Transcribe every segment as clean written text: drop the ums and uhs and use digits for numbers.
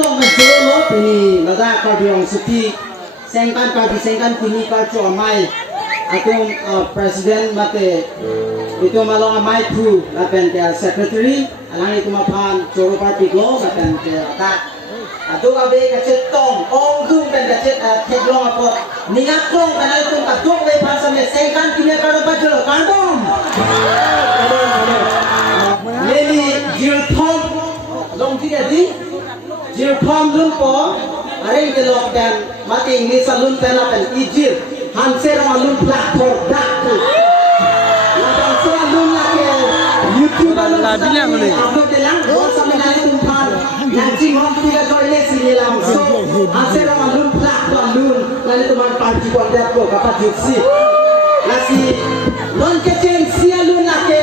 Kantong Mesolo Pini Lada Karbiong Suti Sengkan Karbi Sengkan Pini Karcho Amai Atung President Mate itu malong amai tu lapen ke Secretary alang itu mapan Choro Party Go lapen ke atak Atuk abe kacet tong ong dung pen kacet teklong apa ningaklong kanal tung katuk we pansa me Sengkan Pini Kardo Pajero Kantong Leli Jirthom Long tiga di Jirthom Lumpo Areng ke lok dan mati Inggris alun penapen Ijir Hanser alun platform dak Lapang alun lagi YouTube alun Aku telang bos sampai nanti tumpan Nanti hom tiga join sini langsung Hanser alun platform alun nanti teman parti kontak ko kapat juksi Nasi non kecil si alun lagi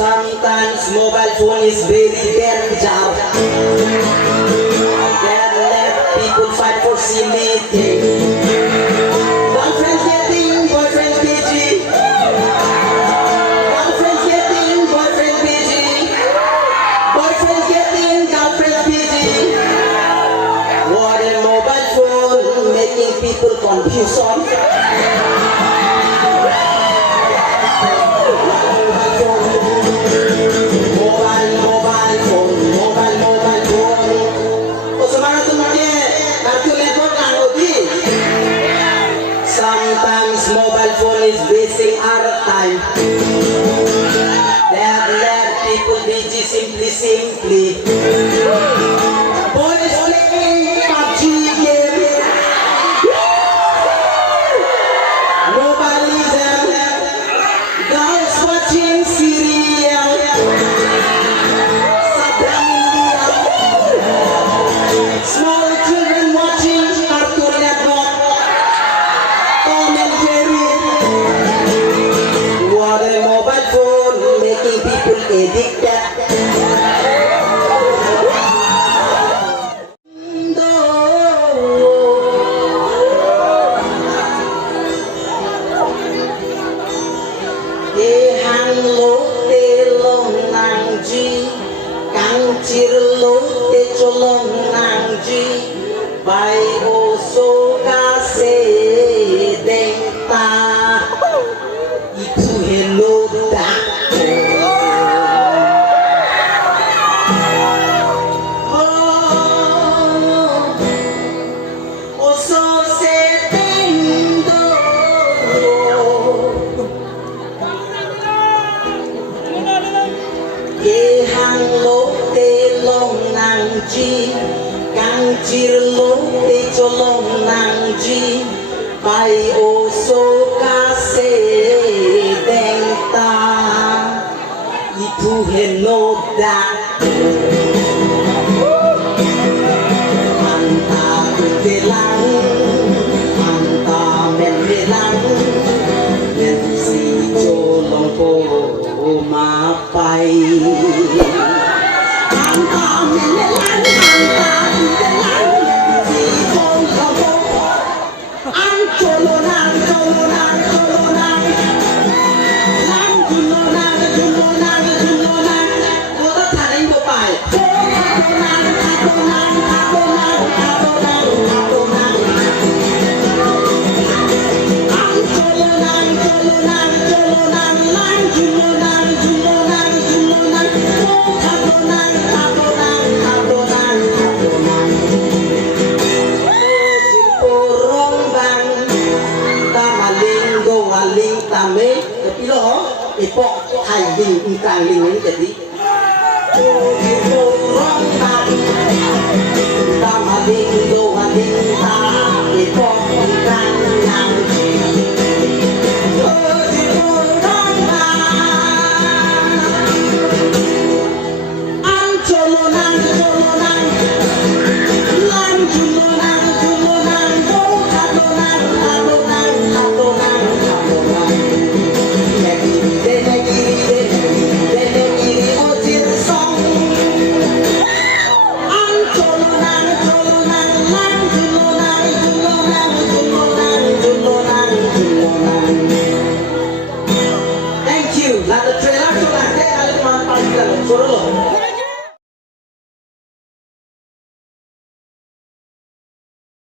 Sometimes mobile phone is very danger. silly thing. Girlfriend's getting boyfriend busy. Girlfriend's getting boyfriend busy. Boyfriend's getting girlfriend busy. What a mobile phone making people confusion. Sometimes mobile phone is wasting our time. They have let people busy simply. Boys playing PUBG game. Mobilism. Girls watching serial. Sabram India. Small children watching Cartoon Network. Tom and Jerry. What a mobile phone making people addicted. Hang lô tê lông nàng chi, căng chir lô tê cho lông nàng chi, bài ô số ca se đen ta, itu hello da. Oh, so se tendo. Hang lô tê lông nàng chi, căng chir lô tê cho lông nàng chi, bài ô số ca se đen ta, itu hello da. Anta kutelang, anta mendelang, men si cho long po mapai. Anta mendelang, anta kutelang, si cho long po. Antolonan, tolonan, tolonan, lang tolonan, tolonan, tolonan. Kota taring bapai. Tolonan, tolonan, tolonan, tolonan, tolonan. Antolonan, tolonan, tolonan, lang tolonan, tolonan, tolonan. Tolonan, tolonan, tolonan, tolonan. Orang bang tamaling goaling tame tapi lo ipok hai ding ingkang ling ini jadi orang bang tamaling goaling tame ipok ingkang yang orang bang ancolonan colonan lan colonan colonan talonan talonan talonan talonan denegiri ojir song ancolonan colonan lan colonan colonan colonan colonan colonan. Thank you. Lalu trailer tu nanti kalian mampir kalau suruh.